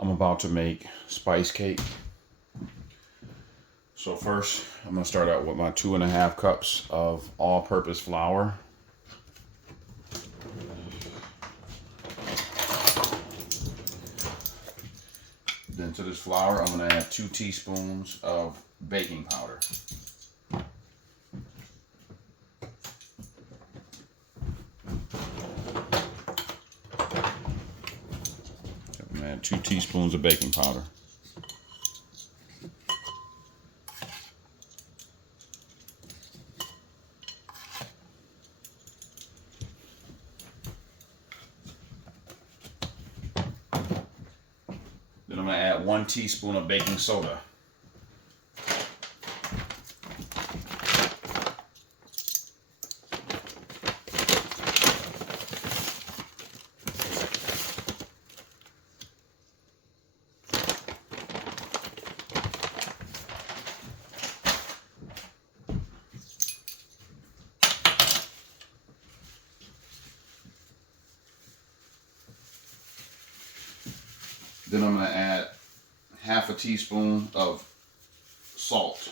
I'm about to make spice cake. So first, I'm gonna start out with my 2.5 cups of all-purpose flour. Then to this flour, I'm gonna add 2 teaspoons of baking powder. I'm gonna add 2 teaspoons of baking powder. Then I'm gonna add 1 teaspoon of baking soda. Then I'm gonna add half a teaspoon of salt.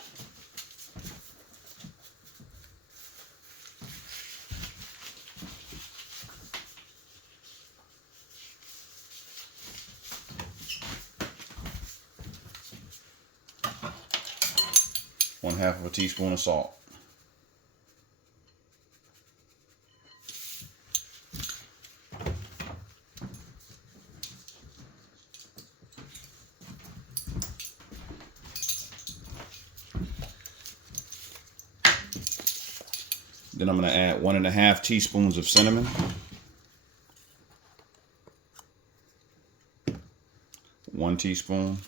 One half of a teaspoon of salt. Then I'm going to add 1.5 teaspoons of cinnamon. 1 teaspoon.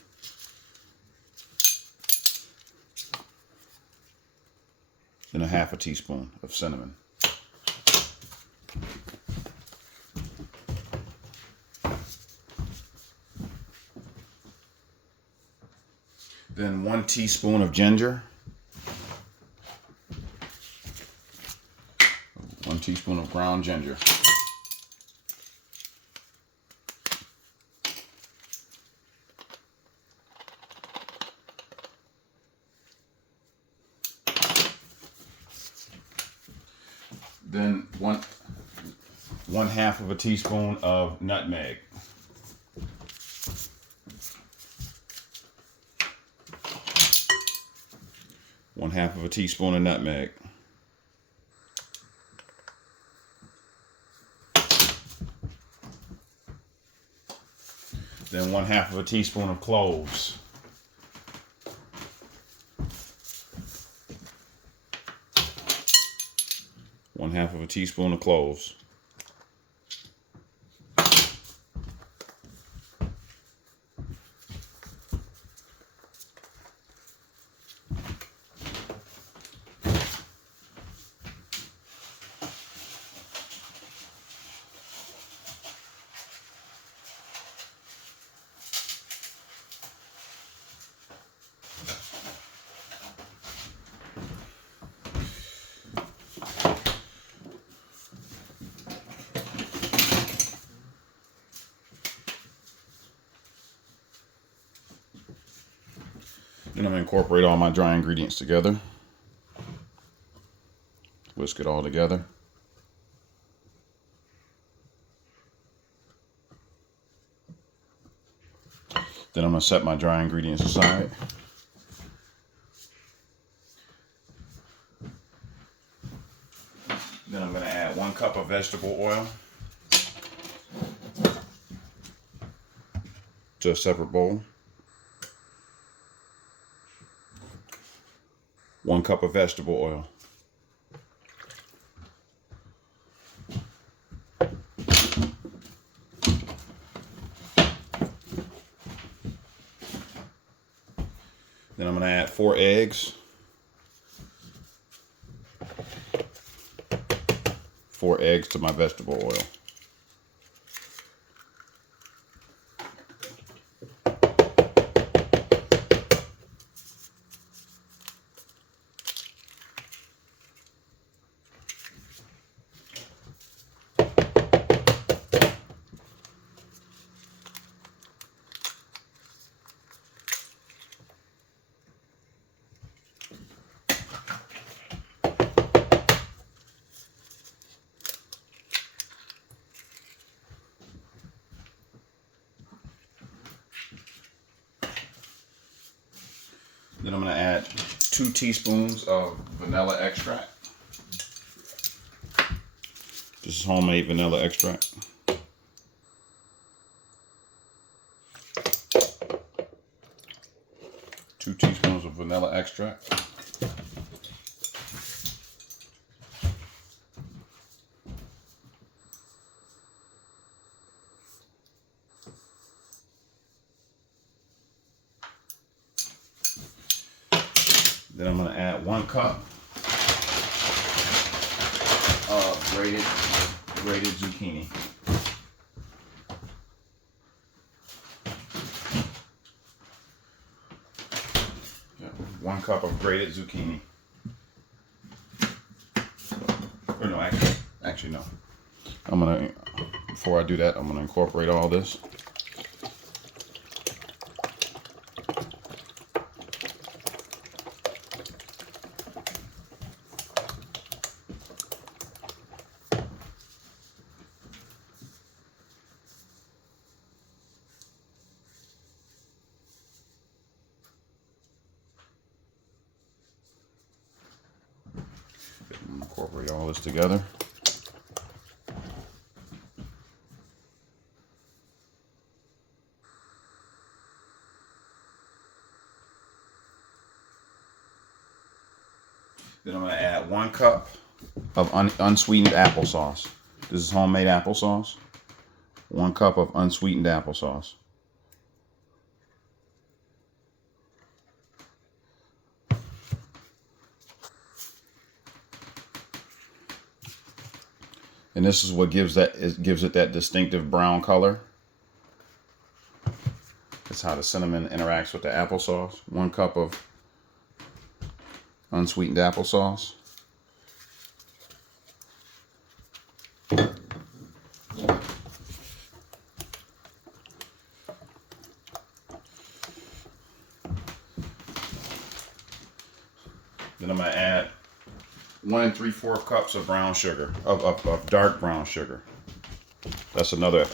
Then 1/2 teaspoon of cinnamon. Then 1 teaspoon of ginger. 1 teaspoon of ground ginger. Then 1/2 of a teaspoon of nutmeg. One half of a teaspoon of nutmeg. Then 1/2 of a teaspoon of cloves. One half of a teaspoon of cloves. Then I'm going to incorporate all my dry ingredients together. Whisk it all together. Then I'm going to set my dry ingredients aside. Then I'm going to add 1 cup of vegetable oil to a separate bowl. 1 cup of vegetable oil. Then I'm going to add 4 eggs. 4 eggs to my vegetable oil. Then I'm going to add 2 teaspoons of vanilla extract. This is homemade vanilla extract. Two teaspoons of vanilla extract. Then I'm going to add 1 cup of grated zucchini. Yeah, 1 cup of grated zucchini. Or no, actually no. Before I do that, I'm gonna incorporate all this. Incorporate all this together. Then I'm going to add 1 cup of unsweetened applesauce. This is homemade applesauce. 1 cup of unsweetened applesauce. And this is what gives it that distinctive brown color. That's how the cinnamon interacts with the applesauce. 1 cup of unsweetened applesauce. Then I'm going to add 1 3/4 cups of brown sugar, of dark brown sugar. That's another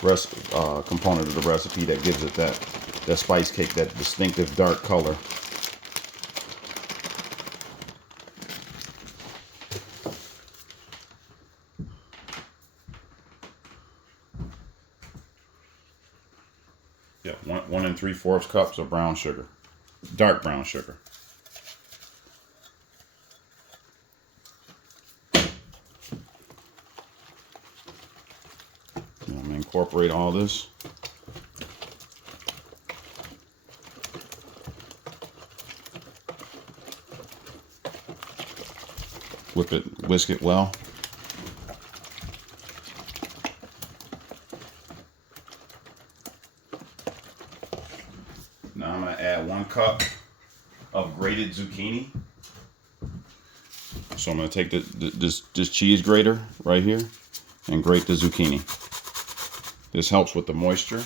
component of the recipe that gives it that spice cake, that distinctive dark color. Yeah, 1 3/4 cups of brown sugar, dark brown sugar. I'm going to incorporate all this. Whisk it well. Now I'm going to add 1 cup of grated zucchini. So I'm going to take this cheese grater right here and grate the zucchini. This helps with the moisture.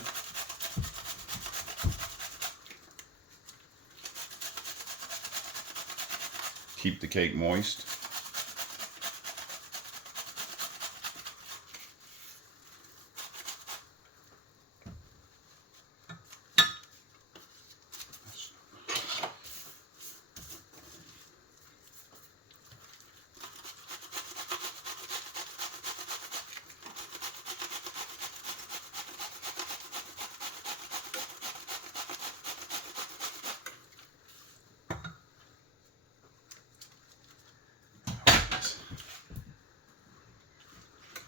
Keep the cake moist.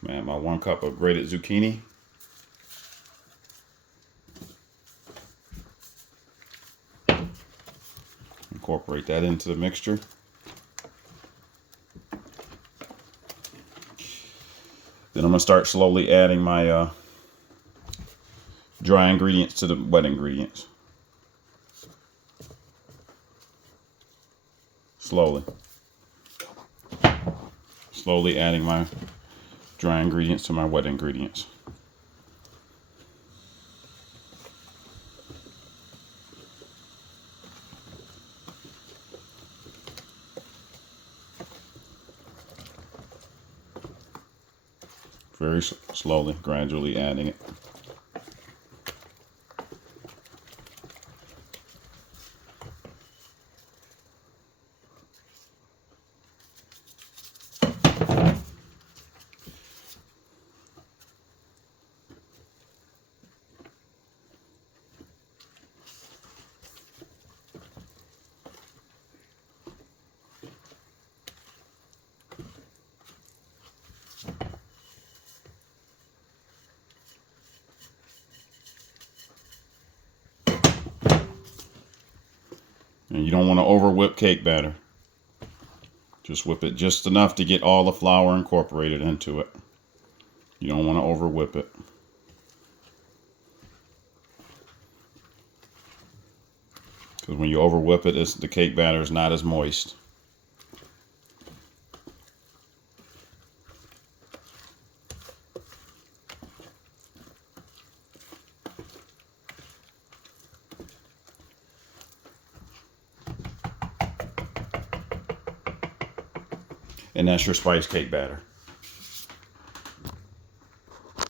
Man, my 1 cup of grated zucchini. Incorporate that into the mixture. Then I'm going to start slowly adding my dry ingredients to the wet ingredients. Slowly adding my dry ingredients to my wet ingredients. Very slowly, gradually adding it. And you don't want to over whip cake batter. Just whip it just enough to get all the flour incorporated into it. You don't want to over whip it. Because when you over whip it, the cake batter is not as moist. And that's your spice cake batter.